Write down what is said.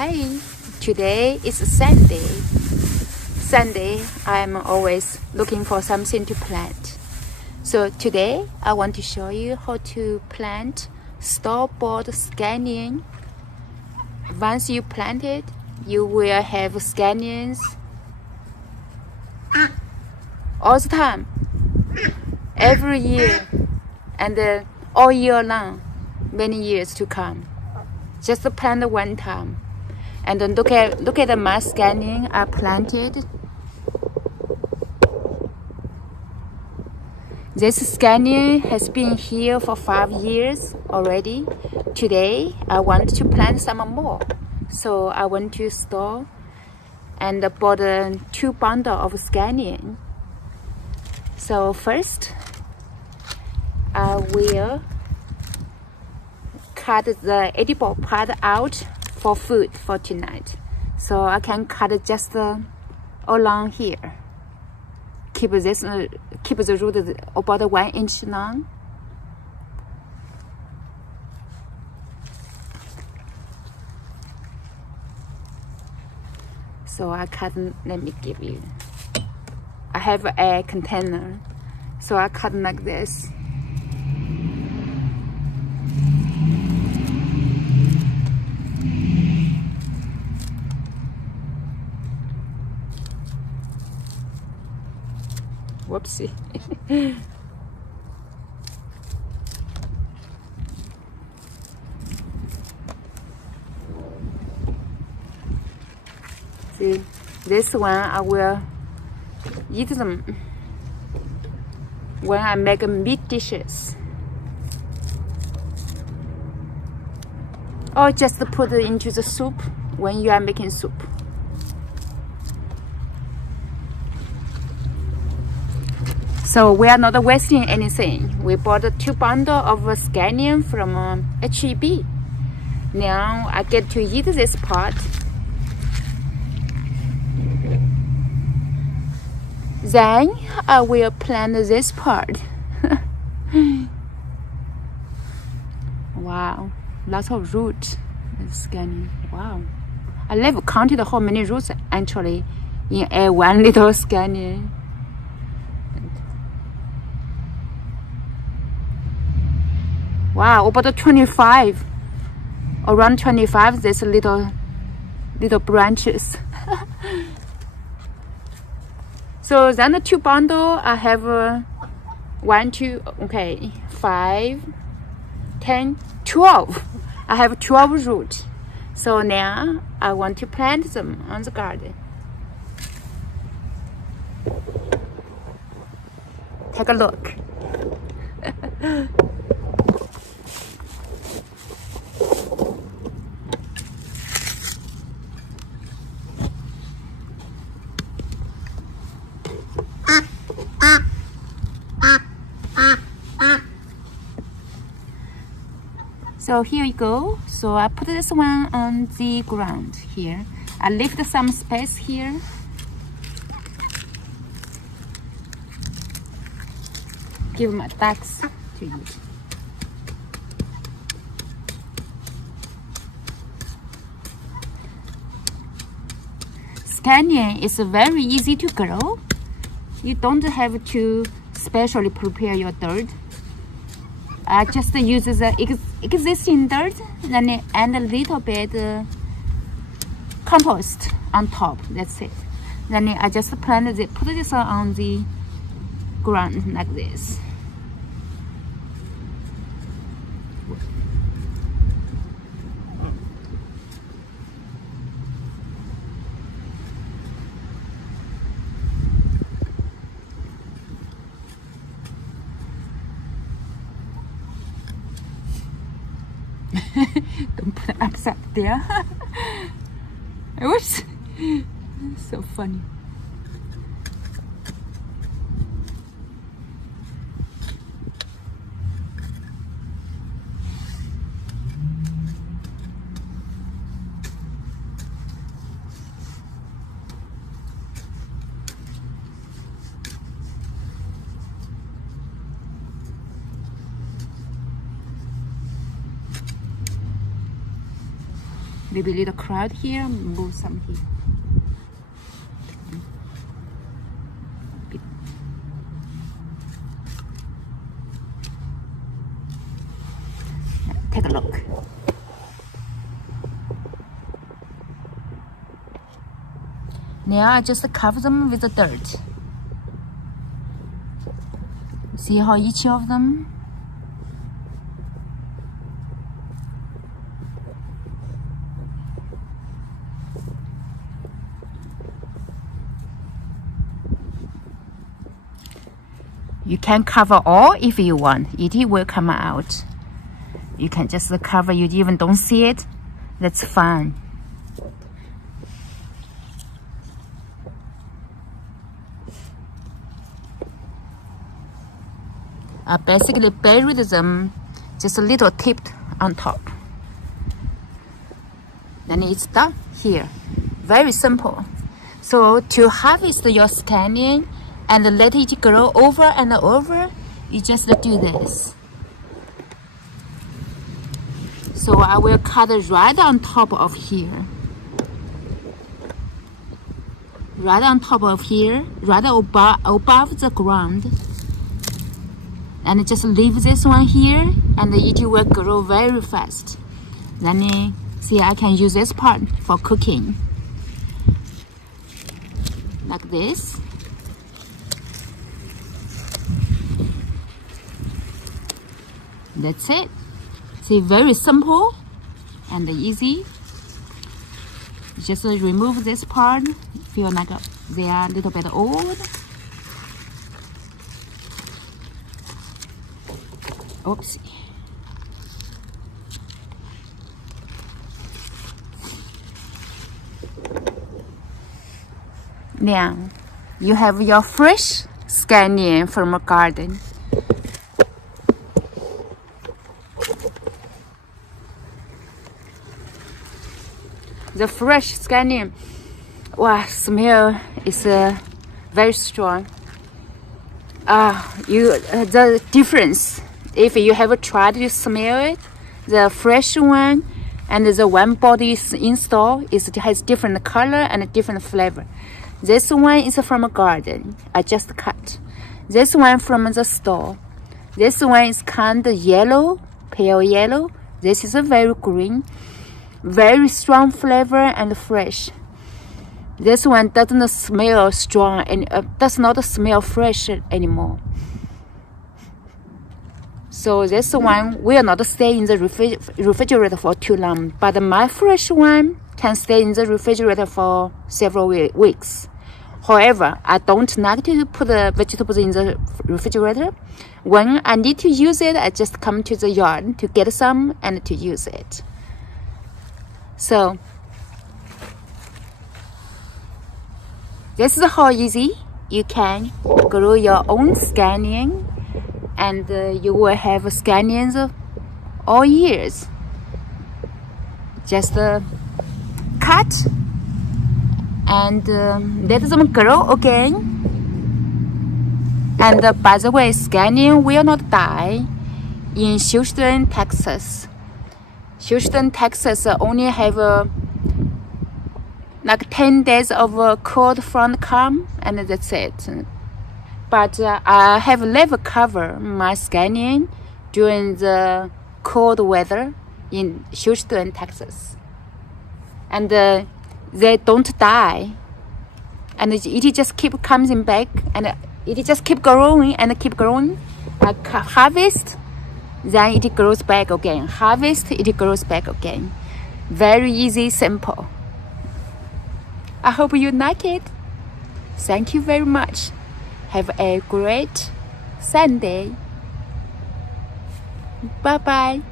Hi, today is Sunday. I'm always looking for something to plant. So today I want to show you how to plant store-bought scallion. Once you plant it, you will have scallions all the time, every year, and all year long, many years to come. Just plant one time. And then look at the my scallion I planted. This scallion has been here for 5 years already. Today I want to plant some more, so I went to store and bought 2 bundles of scallion. So first I will cut the edible part out for food for tonight. So I can cut just along here. Keep the root about 1 inch long. So I cut, let me give you. I have a container, so I cut like this. Whoopsie. See, this one I will eat them when I make meat dishes. Or just put it into the soup when you are making soup. So we are not wasting anything. We bought 2 bundles of scallion from HEB. Now I get to eat this part. Then I will plant this part. Wow, lots of roots. Scallion. Wow, I never counted how many roots actually in a one little scallion. Wow, about 25, around 25. There's little branches. So then the 2 bundles, I have 1, 2, okay, 5, 10, 12. I have 12 roots. So now I want to plant them on the garden. Take a look. So here you go. So I put this one on the ground here. I left some space here. Give my ducks to eat. Scallion is very easy to grow. You don't have to specially prepare your dirt. I just use the existing dirt, then add a little bit compost on top. That's it. Then I just put this on the ground like this. Don't put it upside there. Oops. So funny. Maybe a little crowd here, move some here. Take a look. Now I just cover them with the dirt. See how each of them you can cover all if you want. It will come out. You can just cover, you even don't see it. That's fine. I basically buried them just a little tipped on top. Then it's done here. Very simple. So to harvest your scallion and let it grow over and over, you just do this. So I will cut right on top of here. Right on top of here, right above the ground. And just leave this one here, and it will grow very fast. Then see, I can use this part for cooking. Like this. That's it. See, very simple and easy. Just remove this part. Feel like they are a little bit old. Oops. Now, you have your fresh scallion from a garden. The fresh scallion, wow, smell is very strong. The difference, if you have tried to smell it, the fresh one and the one body install has different color and different flavor. This one is from a garden, I just cut. This one from the store. This one is kind of yellow, pale yellow. This is a very green, very strong flavor and fresh. This one doesn't smell strong and does not smell fresh anymore. So this one will not stay in the refrigerator for too long, but my fresh one can stay in the refrigerator for several weeks. However, I don't like to put the vegetables in the refrigerator. When I need to use it, I just come to the yard to get some and to use it. So this is how easy you can grow your own scallion, and you will have scallions all years. Just cut and let them grow again. And by the way, scallion will not die in Houston, Texas. Houston, Texas only have like 10 days of cold front come, and that's it. But I have never covered my scallion during the cold weather in Houston, Texas. And they don't die. And it just keep coming back, and it just keep growing and keep growing. I harvest, then it grows back again. Harvest, it grows back again. Very easy, simple. I hope you like it. Thank you very much. Have a great Sunday. Bye-bye.